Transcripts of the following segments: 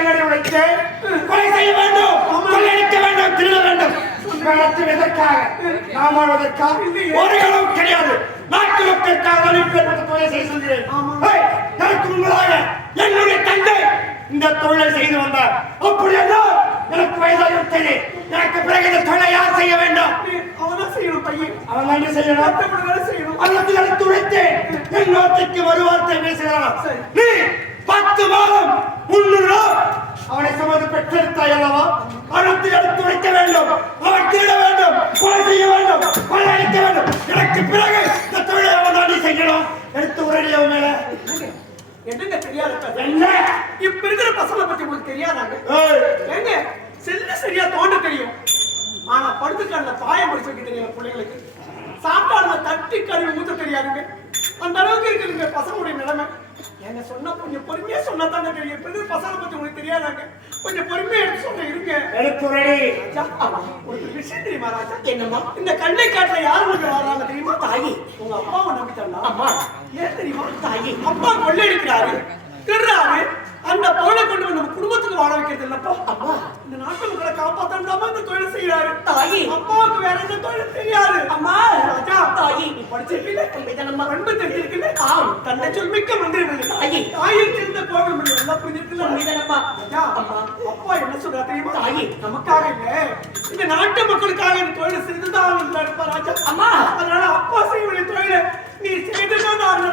எங்களை உழைத்து கொலை செய்ய வேண்டும், கொள்ளையடிக்க வேண்டும், திருட வேண்டும். எதற்காக? நாம் வாழ்வதற்காக ஒரு அளவு கிடையாது. நாட்டு மக்களுக்காக வலிமைப்பட்ட தொழிலை செய்ய சொல்கிறேன். எனக்கு முன்பதாக என்னுடைய தந்தை இந்த தொழிலை செய்து வந்தார். அப்படியெல்லாம் எனக்கு வயதாகிவிட்டது. எனக்கு பிறகு இந்த தொழிலை யார் செய்ய வேண்டும்? அவன் செய்யணும் பையன். அவன் என்ன செய்யணும்? அல்லது எடுத்து உழைத்தேன். என் வார்த்தைக்கு ஒரு வார்த்தை பேசுகிறான். நீ 10 மாதம் 300 அவனை சுமந்து பெற்றெடுத்தாய் அல்லவா? அவனுக்கு எடுத்து வைக்க வேண்டும், அவன் திருட வேண்டும், கொலை செய்ய வேண்டும், கொள்ளையடிக்க வேண்டும். எனக்கு பிறகு இந்த தொழிலை அவன் தாண்டி செய்யணும். எடுத்து உரையவ மேல என்னங்க தெரியாத என்ன இப்ப இருக்கிற பசங்களை பத்தி உங்களுக்கு தெரியாதாங்க? ஏங்க செல்ல சரியா தோண்ட தெரியும், ஆனா படுத்துக்கான பாயம் படிச்சு வைக்க தெரியாது. பிள்ளைங்களுக்கு சாப்பாடுல தட்டி கழுவி ஊத்த தெரியாதுங்க. அந்த அளவுக்கு இருக்குதுங்க பசங்களுடைய நிலைமை. என்ன சொன்னா கொஞ்சம் பொறுமையா சொன்னா தானே தெரியும். பெரிய பசங்களை பத்தி உங்களுக்கு தெரியாதாங்க. கொஞ்சம் பொறுமையா எடுத்து சொன்ன இருங்க. ஒரு விஷயம் தெரியுமா ராஜா? என்னம்மா? இந்த கண்ணை காட்டுல யாரு வந்து வர்றாங்க தெரியுமா? தாயி. உங்க அப்பாவை நம்பிட்டாங்க. அம்மா ஏன் தெரியுமா? தாயி அப்பா கொள்ளை அடிக்கிறாரு, திருடுறாரு. அந்த பொருளை கொண்டு வந்து நம்ம குடும்பத்துக்கு வாழ வைக்கிறது இல்லப்பா. அம்மா இந்த நாட்டு மக்களை காப்பாத்தாம இந்த தொழில் செய்யறாரு. தாயி அப்பாவுக்கு வேற எந்த தொழில் தெரியாது. அம்மா ராஜா தாயி நீ படிச்சிருக்கீங்க, நம்ம பண்பு தெரிஞ்சிருக்குன்னு தன்னை சொல்மிக்க மந்திரங்கள். தாயி தாயில் சேர்ந்த கோவில் முடியும் எல்லாம் புரிஞ்சிருக்குல்ல. ராஜா அம்மா அப்பா என்ன சொல்றா தெரியுமா? தாயி நமக்காக இல்ல, இந்த நாட்டு மக்களுக்காக இந்த தொழில் செய்துதான் இருப்பா ராஜா. அம்மா அதனால அப்பா செய்ய வேண்டிய தொழிலை நீ செய்துதான்.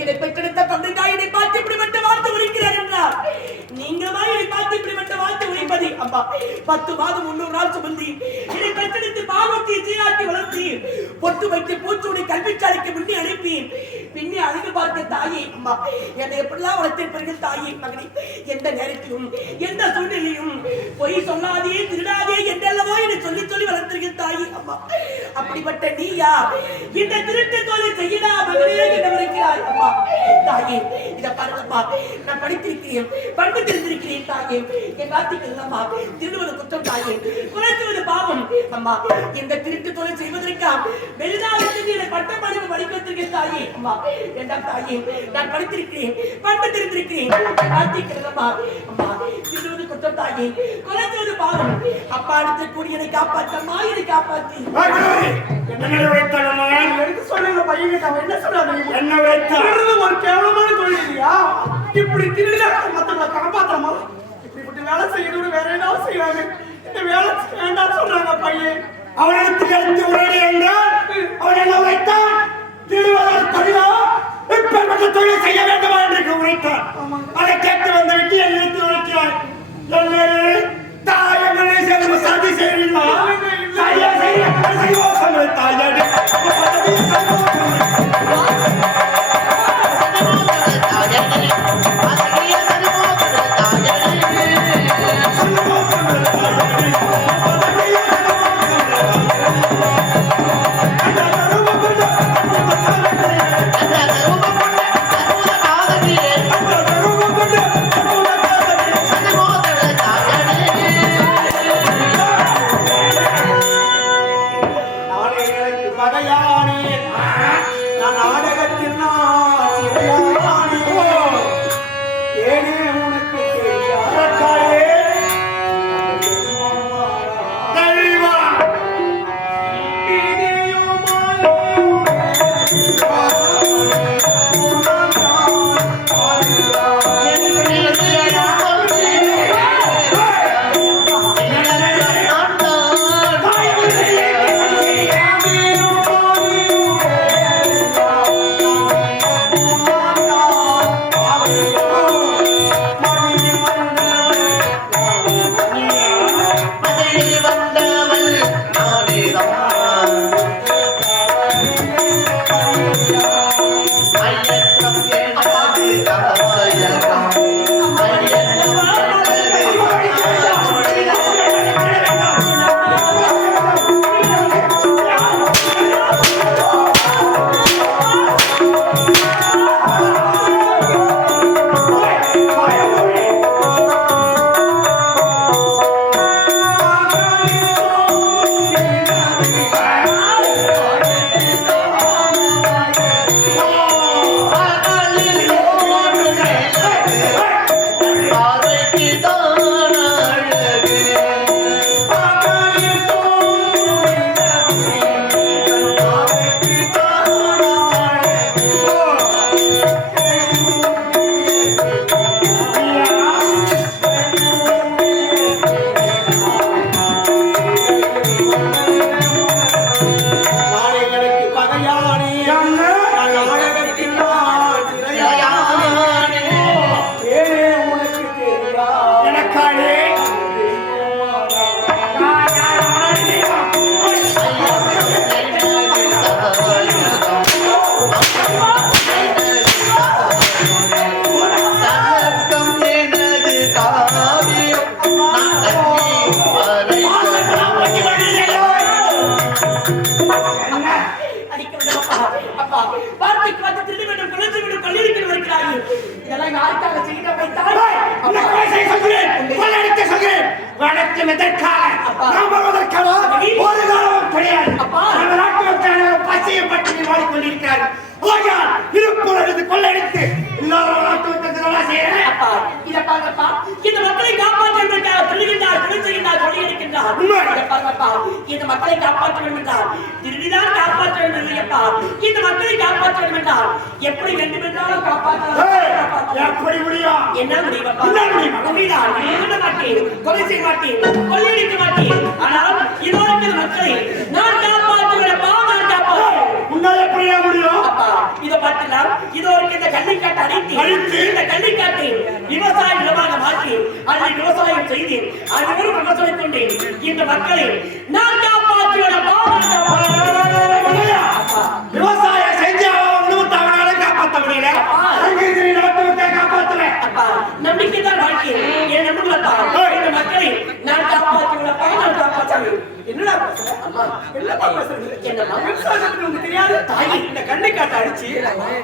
என்னை பெற்றெடுத்த தந்தைக்காய் என்னை பார்த்து இப்படிப்பட்ட வாழ்த்து உரைக்கிறார் என்றார். நீங்களா என்னை பார்த்து இப்படிப்பட்ட வாழ்த்து உரைப்பது? அம்மா 10 மாதம் 300 நாள் சுமந்தி என்னை பெற்றெடுத்து பாவத்தை சீராட்டி வளர்த்தி பொட்டு வைத்து பூச்சூடி கல்விச்சாலைக்கு முன்னே அனுப்பி பின்னே அழகு பார்த்த தாயே. அம்மா என்னை எப்படிலாம் வளர்த்திருப்பீர்கள் தாயே. மகனே எந்த நேரத்திலும் எந்த சூழ்நிலையும் பொய் சொல்லாதே திருடாதே என்றெல்லவோ என்னை சொல்லி சொல்லி வளர்த்திருக்கிற தாயே. அம்மா அப்படிப்பட்ட நீயா இந்த திருட்டு தொழிலை செய்யடா மகனே என்று விளைக்கிறாய். அம்மா தாயே இத பாருங்கப்பா, நான் படித்திருக்கிறேன், பண்பு தெரிந்திருக்கிறேன் தாயே. என் வார்த்தைக்கு இல்லம்மா திருடுவது குற்றம் தாயே, குறைத்துவது பாவம். அம்மா இந்த திருட்டு தொழில் செய்வதற்கா வெளிநாட்டில் என்னை பட்டம் படிப்பு படிக்க வச்சிருக்கேன் தாயே. அம்மா வேண்டாம் தாயே, நான் படித்திருக்கிறேன், பண்பு தெரிந்திருக்கிறேன். வார்த்தைக்கு இல்லம்மா. அம்மா திருடுவது குற்றம் தாயே, குறைத்துவது பாவம். அப்பா அடுத்த கூடியனை காப்பாற்றம்மா, என்னை காப்பாற்றி சொல்லுங்க பையன். அவன் என்ன சொல்றாங்க? என்ன ஒரு கேவலமான தொழில் இல்லையா? இப்படி திருட மத்தவங்களை காப்பாற்றமா? இப்படிப்பட்ட வேலை செய்யணும் வேற ஏதாவது செய்வாங்க. இந்த வேலை வேண்டாம் சொல்றாங்க பையன். அவனுக்கு கருத்து உரையடி என்றால் அவன் என்ன உரைத்தான்? திருடுவதற்கு தொழிலா இப்பேற்பட்ட தொழில் செய்ய வேண்டுமா என்று உரைத்தான். அதை கேட்டு வந்து விட்டு என் நிறுத்தி உரைக்கிறார். தாயங்களை சேர்ந்து சதி செய்வீங்களா? தாயா செய்வோம் தாயாடி Ada எதற்காக அப்பா. நாம் வாழ்வதற்காக ஒரு காலமும் கிடையாது. அப்பா. நம்ம நாட்டு மக்கள் பசியை பற்றி வாடிக்கொண்டிருக்கிறார்கள். ஆகையால் இருப்பொழுது கொள்ளையடித்து எல்லாரும் நாட்டு மக்களுக்கு நல்லா செய்யறேன். அப்பா, இதை பாருங்கப்பா. இந்த மக்களை காப்பாற்ற வேண்டும் என்றால் திருடுகின்றார், கொலை செய்கின்றார், கொள்ளையடிக்கின்றார். உண்மை. இதை பாருங்கப்பா. இந்த மக்களை காப்பாற்ற வேண்டும் என்றால் திருடிதான் காப்பாற்ற வேண்டும் இல்லையப்பா. இந்த மக்களை காப்பாற்ற வேண்டும் என்றால் எப்படி வேண்டுமென்றாலும் ஏய், காப்பாற்ற எப்படி முடியும்? என்ன முடியுமப்பா? என்ன முடியும்? முடிதான். திருட மாட்டேன், கொலை செய்ய மாட்டேன், கொள்ளையடிக்க மாட்டேன். ஆனால் இதோ இருக்கிற மக்களை நான் காப்பாற்றுவேன்ப்பா, நான் காப்பாற்றுவேன். உன்னால் எப்படியா முடியும்? அப்பா, இதை பார்த்துலாம். இதோ இருக்க இந்த கள்ளிக்காட்டை அடித்து இந்த கள்ளிக்காட்டை விவசாய நிலமாக மாற்றி அதில் விவசாயம் செய்தேன். அது ஒரு விவசாயம் கொண்டேன். இந்த மக்களை நான் காப்பாற்றுவேன்ப்பா, நான் காப்பாற்றுவேன். அப்பா, விவசாயம் செஞ்சு அவன் தமிழ்நாடு காப்பாற்ற முடியல. அங்கிருந்து நாட்டு மக்களை காப்பாற்றுவேன். அப்பா, நம்பிக்கை தான் வாழ்க்கை. என் நம்புங்களப்பா, இந்த மக்களை நான் காப்பாற்றுவேன்ப்பா, நான் காப்பாற்றுவேன். என்னடா பேசுற? அம்மா, என்னப்பா பேசுறது? என்னம்மா? விவசாயத்துக்கு உனக்கு தெரியாது? தாயி. இந்த கண்ணைக்காட்டை அடிச்சு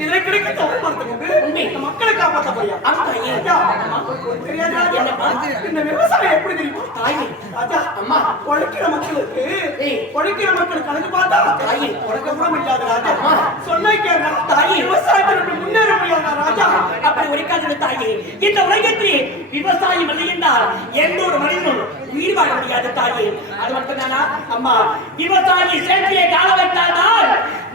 இதுல கிடைக்க தொழில்நுட்பத்துக்கு வந்து உண்மை. இந்த மக்களை காப்பாத்த போறியா? ஆமா, தாயி. ஐயா, உனக்கு தெரியாதா? என்னப்பா? இந்த விவசாயம் எப்படி தெரியுமா? தாயி. ராஜா, அம்மா. உழைக்கிற மக்களுக்கு ஏய். உழைக்கிற மக்களுக்கு கணக்கு பார்த்தா தாயி. உனக்கு கூட முடியாது ராஜா. அம்மா. சொன்னா கேட்கறா. தாயி. விவசாயத்தை முன்னேற முடியாதா ராஜா? அப்படி உரைக்காத தாயே, இந்த உலகத்திலே விவசாயம் இல்லை என்றால் எந்த ஒரு மனிதனும் உயிர் வாழ முடியாது தாயே. அது மட்டும்தானா அம்மா? விவசாயி சேற்றியை கால வைத்தால்தான்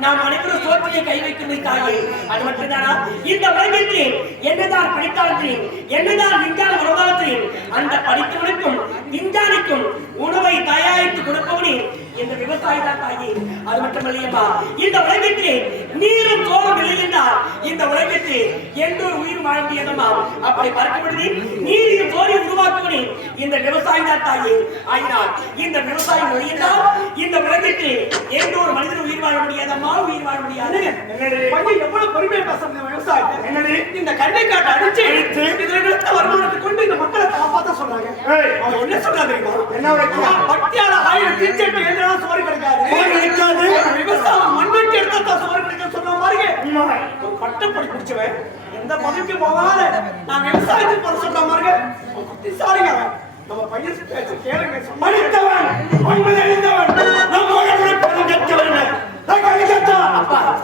நாம் அனைவரும் சோற்றியை கை வைக்கும் தாயே. அது மட்டும்தானா? இந்த உலகத்திலே என்னதான் படித்தாலும் என்னதான் விஞ்ஞான வருமானத்திலும் அந்த படித்தவனுக்கும் விஞ்ஞானிக்கும் உணவை தயாரித்து கொடுப்பவனே இந்த விவசாயி தான் தாயே. அது மட்டுமல்லையம்மா, இந்த உலகத்திலே நீரும் சோறும் இல்லை என்றால் இந்த உலகத்தில் எந்த ஒரு உயிர் வாழ முடியாதம்மா. அப்படி பார்க்கப்படுது நீரையும் சோறையும் உருவாக்குவனே இந்த விவசாயி தான் தாயே. ஆயினால் இந்த விவசாயம் ஒழிந்தால் இந்த உலகத்தில் எந்த ஒரு மனிதன் உயிர் வாழ முடியாதம்மா, உயிர் வாழ முடியாது. பையன் எவ்வளவு பொறுமையா பேசுறது விவசாயத்தை. என்னடி? இந்த கண்ணைக்காட்டை அடிச்சு இதுல கிடைத்த வருமானத்தை கொண்டு இந்த மக்களை காப்பாத்த சொல்றாங்க. ஏய். அவங்க என்ன சொல்றாங்க தெரியுமா? என்ன உரைக்கிறான்? பட்டியால 1000 தீச்சட்டி ஏந்தினா சோறு கிடைக்காது. சோறு கிடைக்காது. விவசாயம் மண்வெட்டி எடுத்தா தான் சோறு கிடைக்கும் சொன்ன மாதிரி உண்மை. ஒரு பட்டப்படி குடிச்சவன் எந்த பதவிக்கு போகாத நான் விவசாயத்துக்கு போற சொல்ற மாதிரி அவன் புத்திசாலிங்க அவன். நம்ம பையன் பேச்சு கேளுங்க. படித்தவன், ஒன்பது அறிந்தவன், நம் மகனுடைய பணம் கற்றவன்.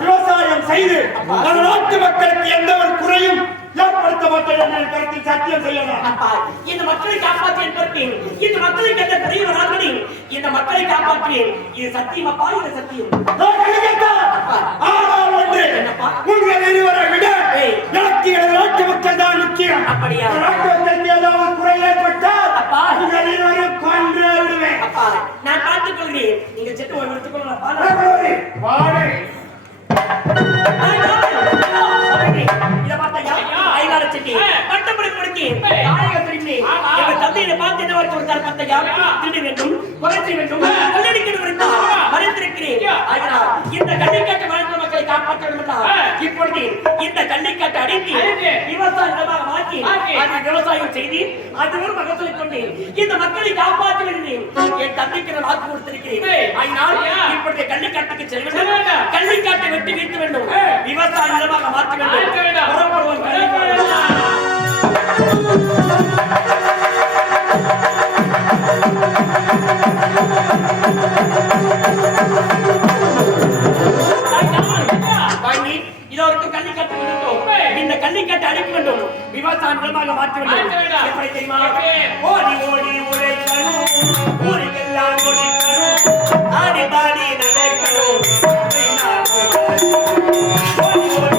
விவசாயம் செய்து நம் நாட்டு மக்களுக்கு எந்த ஒரு குறையும் ஏற்படுத்த மாட்டேன் என்ற கருத்தில் சத்தியம் செய்யலாம். அப்பா, இந்த மக்களை காப்பாற்றி என்பேன். இந்த மக்களை கண்ட பெரிய வராதனே இந்த மக்களை காப்பாற்றுவேன். இது சத்தியம் அப்பா, இது சத்தியம். ஆனால் ஒன்று, உங்கள் இருவரை விட எனக்கு எனது நாட்டு மக்கள் தான் முக்கியம். அப்படியா? நாட்டு மக்களுக்கு ஏதாவது குறை ஏற்பட்டால் அப்பா, உங்கள் இருவரையும் கொன்றே விடுவேன். அப்பா, நான் பார்த்துக் கொள்கிறேன். நீங்க செட்டு ஓய்வு எடுத்துக்கொள்ளலாம். வாடை இத பார்த்தையா? ஐநாடு செட்டி பட்டப்படி கொடுத்தி தாயக திரும்பி எங்க தந்தையை பார்த்து என்ன வார்த்தை கொடுத்தார் பார்த்தையா? திருட வேண்டும், கொலை செய்ய வேண்டும், கொள்ளடிக்க வேண்டும் மறைந்திருக்கிறேன். ஆயினா இந்த கள்ளிக்காட்டு வாழ்க்கை மக்களை காப்பாற்ற வேண்டும் என்றால் இப்பொழுது இந்த கள்ளிக்காட்டை அடித்து விவசாய நிலமாக மாற்றி அதை விவசாயம் செய்து அது ஒரு மகசூலை கொண்டு இந்த மக்களை காப்பாற்ற வேண்டும் என் தந்தைக்கு நான் வாக்கு கொடுத்திருக்கிறேன். ஆயினால் இப்பொழுது கள்ளிக்காட்டுக்கு செல்ல வேண்டும், கள்ளிக்காட்டை வெட்டி வீழ்த்த வேண்டும், விவசாய நிலமாக மாற்ற வேண்டும். புறப்படுவோம் கள்ளிக்காடு. இந்த கள்ளிக்காட்டை அழிக்க வேண்டும், விவசாய நிலமாக மாற்ற வேண்டும். எப்படி தெரியுமா? ஓடி ஓடி உழைக்கணும், ஊருக்கெல்லாம் ஒழிக்கணும், ஆடி பாடி நடக்கணும், ஓடி ஓடி